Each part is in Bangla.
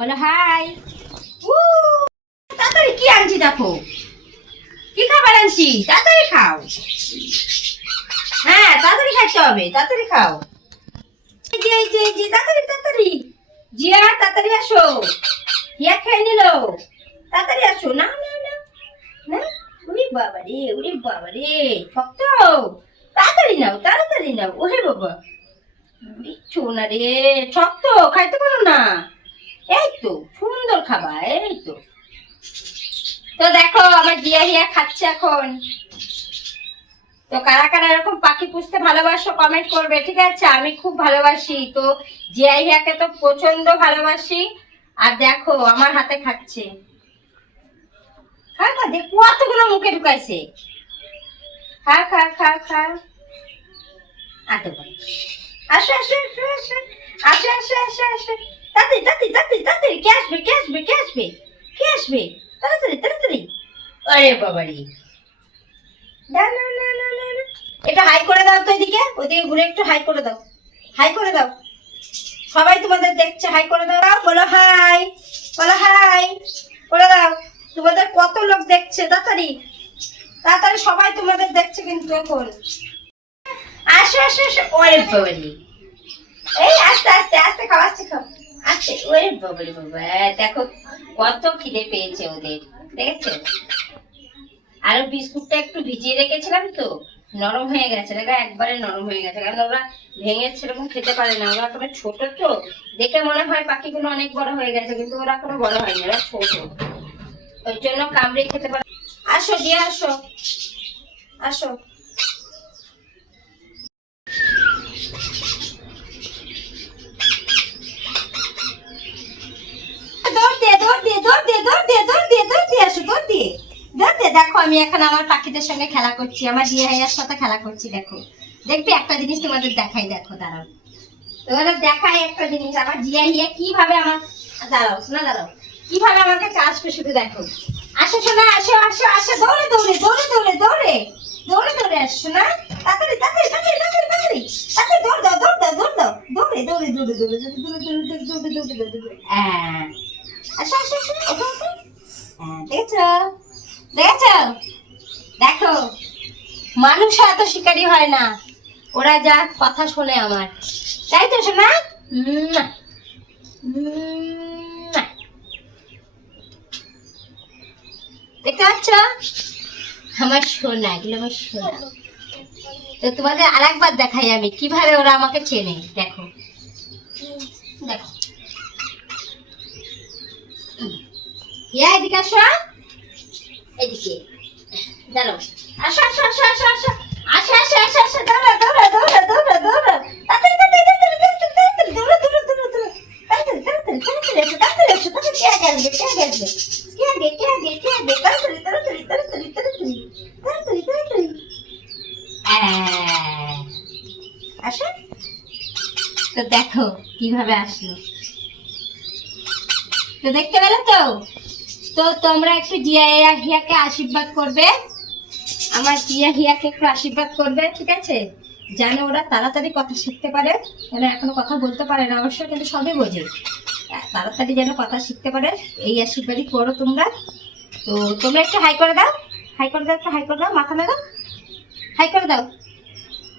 বলো হাই। তাড়াতাড়ি কি আনছি দেখো, কি খাবার আনছি, তাড়াতাড়ি খাও। হ্যাঁ তাড়াতাড়ি খাইতে হবে, তাড়াতাড়ি খাও। এই যে তাড়াতাড়ি তাড়াতাড়ি, জিয়া তাড়াতাড়ি আসো, হিয়া খেয়ে নিল, তাড়াতাড়ি আসো। না না না না, উরি বাবা রে, উরি বাবা রে, শক্ত। তাড়াতাড়ি নাও, তাড়াতাড়ি নাও। ওহে বাবা, দিচ্ছো না রে, শক্ত, খাইতে পারো না। এই তো সুন্দর খাবার, এই তো। তো দেখো আমার জিয়া হিয়া খাচ্ছে এখন। তো কারা কারা এরকম পাখি পুষতে ভালোবাসো কমেন্ট করবে, ঠিক আছে? আমি খুব ভালোবাসি, তো জিয়া হিয়াকে তো প্রচন্ড ভালোবাসি। আর দেখো আমার হাতে খাচ্ছে, খা খা, দেখ কতগুলো মুখে ঢুকাইছে। খা খা খা খা, আতে পারে। আসো আসো আসো আসো আসো আসো আসো আসো, তাড়াতাড়ি তাড়াতাড়ি তাড়াতাড়ি তাড়াতাড়ি, কে আসবে কে আসবে কে আসবে কে আসবে, তাড়াতাড়ি তাড়াতাড়ি। আরে বাবা রে, না না না না না না, এটা হাই করে দাও তো, এদিকে ওদিকে ঘুরে একটু হাই করে দাও, হাই করে দাও। সবাই তোমাদের দেখছে, হাই করে দাও, বলো হাই, বলো হাই করে দাও। তোমাদের কত লোক দেখছে, তাড়াতাড়ি তাড়াতাড়ি, সবাই তোমাদের দেখছে কিন্তু এখন। আসো আসো আসো, ওরে বাবা রে, এই আস্তে আস্তে আস্তে খাও, আস্তে খাও, আস্তে। ওরে বাবা রে বাবা, দেখো কত খিদে পেয়েছে ওদের, দেখেছো? আরো বিস্কুটটা একটু ভিজিয়ে রেখেছিলাম তো, নরম হয়ে গেছে, দেখা একবারে নরম হয়ে গেছে, কারণ ওরা ভেঙে সেরকম খেতে পারে না, ওরা এখনো ছোট তো। দেখে মনে হয় পাখিগুলো অনেক বড় হয়ে গেছে, কিন্তু ওরা এখনো বড় হয়নি, ওরা ছোট, ওই জন্য কামড়ে খেতে পারে। আসো দিয়ে আসো, আসো। দৌড় দিয়ে দৌড় দিয়ে দৌড় দিয়ে দৌড় দিয়ে দৌড় দিয়ে দৌড় দিয়ে আসো, দৌড় দিয়ে দৌড় দিয়ে। দেখো আমি এখন আমার পাখিদের সঙ্গে খেলা করছি, আমার জিয়া হিয়ার সাথে খেলা করছি। দেখো দেখবি একটা জিনিস তোমাদের দেখাই, দেখো দাঁড়াও, তোমাদের দেখাই একটা জিনিস, আমার জিয়া হিয়া কিভাবে আমার, দাঁড়াও শোনা দাঁড়াও, কিভাবে আমার কাছে আসবে শুধু দেখো। আসো শোনা, আসো আসো আসো, দৌড়ে দৌড়ে দৌড়ে দৌড়ে দৌড়ে দৌড়ে দৌড়ে আসো না, তাড়াতাড়ি তাড়াতাড়ি তাড়াতাড়ি তাড়াতাড়ি তাড়াতাড়ি তাড়াতাড়ি, দৌড় দাও দৌড় দাও দৌড় দাও, দৌড়ে দৌড়ে দৌড়ে দৌড়ে দৌড়ে দৌড়ে দৌড়ে দৌড়ে দৌড়ে দৌড়ে দৌড়ে। হ্যাঁ আসো আসো আসো, ওঠো ওঠো। হ্যাঁ দেখেছো দেখেছো, দেখো মানুষও এত শিকারী হয় না, ওরা যা কথা শোনে আমার, তাই তো শোনা। দেখতে পাচ্ছ আমার সোনা, এগুলো আমার সোনা। তো তোমাদের আরেকবার দেখাই আমি কিভাবে ওরা আমাকে চেনে, দেখো দেখো। হিয়া এদিকে আসো, এদিকে দাঁড়াও, আসো আসো আসো আসো আসো আসো আসো আসো আসো, দৌড়া দৌড়া দৌড়া দৌড়া দৌড়া, তাড়াতাড়ি তাড়াতাড়ি তাড়াতাড়ি তাড়াতাড়ি তাড়াতাড়ি, দৌড়া দৌড়া দৌড়া দৌড়া, তাড়াতাড়ি তাড়াতাড়ি তাড়াতাড়ি আসো, তাড়াতাড়ি আসো, তাড়াতাড়ি, কে আগে আসবে কে আগে আসবে কে আগে কে আগে কে আগে, তাড়াতাড়ি তাড়াতাড়ি তাড়াতাড়ি তাড়াতাড়ি তাড়াতাড়ি তাড়াতাড়ি। আসো, তো দেখো কিভাবে আসলো, তো দেখতে পেলে তো। তো তোমরা একটু জিয়া হিয়াকে আশীর্বাদ করবে, আমার জিয়া হিয়াকে একটু আশীর্বাদ করবে, ঠিক আছে? যেন ওরা তাড়াতাড়ি কথা শিখতে পারে, যেন এখনো কথা বলতে পারে না অবশ্য, কিন্তু সবই বোঝে, তাড়াতাড়ি যেন কথা শিখতে পারে, এই আশীর্বাদই করো তোমরা। তো তোমরা একটু হাই করে দাও, হাই করে দাও, একটু হাই করে দাও, মাথা নাড়াও, হাই করে দাও,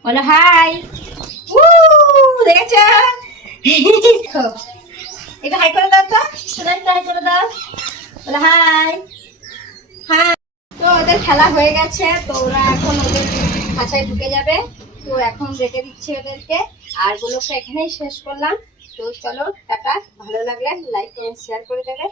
বলো হাই। দেখেছো একটু হাই করে দাও তো, শোনা একটু হাই করে দাও, বলো হাই। হ্যাঁ, তো ওদের খেলা হয়ে গেছে, তো ওরা এখন ওদের খাঁচায় ঢুকে যাবে, তো এখন রেখে দিচ্ছি ওদেরকে, আর গুলোকে এখানেই শেষ করলাম। তো চলো টাটা, ভালো লাগলে লাইক কমেন্ট শেয়ার করে দেবে।